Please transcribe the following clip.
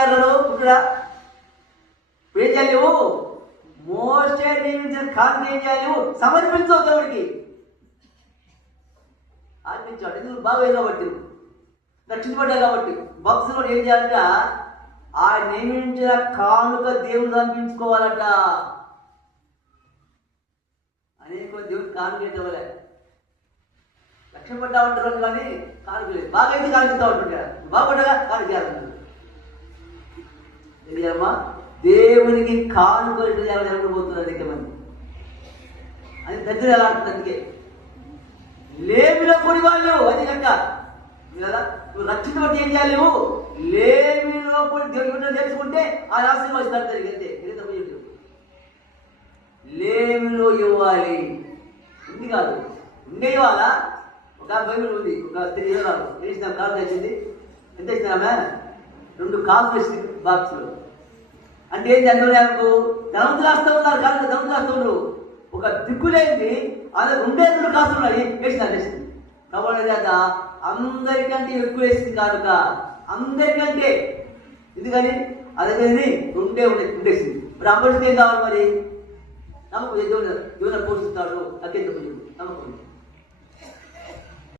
ఇక్కడ ఏం చేయాలి నువ్వు? మోసే నియమించిన కానుక ఏం చేయాలి నువ్వు? సమర్పించవు దేవుడికి. ఆజ్ఞించాడు. ఎందుకు? బాగా కాబట్టి, రక్షించబడ్డా కాబట్టి. భక్తులు ఏం చేయాలంట? ఆ నియమించిన కానుక దేవుడు సమర్పించుకోవాలంట. అనేక దేవుడు కానుక ఇవ్వలే. రక్షించబడ్డా ఉంటారు కానీ కానుక లేదు. బాగా అయితే కానుక ఉంటుంటారు. బాగుపడ్డగా కానుక చేయాలంటారు. ఏదమ్మా దేవునికి కానుకలు జరగబోతున్నారు అనేక మంది. అది దగ్గర ఎలా ఉంటుంది? అందుకే లేమిలో కూడి వాళ్ళు అది కనుక నువ్వు రక్షిత బట్టి ఏం చేయాలి? నువ్వు లేమిలో కూడి దేవుడు తెలుసుకుంటే ఆ రాష్ట్రంలో వస్తారు. జరిగితే లేమిలో ఇవ్వాలి. ఉంది కాదు, ఉండే ఇవ్వాలా. ఒక బైబిల్ ఉంది, ఒక స్త్రీ వేసిన కాలు తెచ్చింది. ఎంత ఇచ్చినామే? 2 కాసు వేసింది బాక్స్లో. అంటే ఏంటి? అందులో ధనవంతులు రాస్తూ ఉన్నారు, కాదు ధనవంతులు రాస్తూ ఉండరు. ఒక దిక్కులేంది అది 2 కాసులు ఉన్నాయి వేసింది. కాబట్టి అది అందరికంటే ఎక్కువ వేసింది కాదుక, అందరికంటే. ఎందుకని? అదే ఉండేసింది. మరి అమ్మడితే ఏం కావాలి? మరి నమ్మకం దేవుని పోషిస్తాడు. అత్యంత నమ్మకం.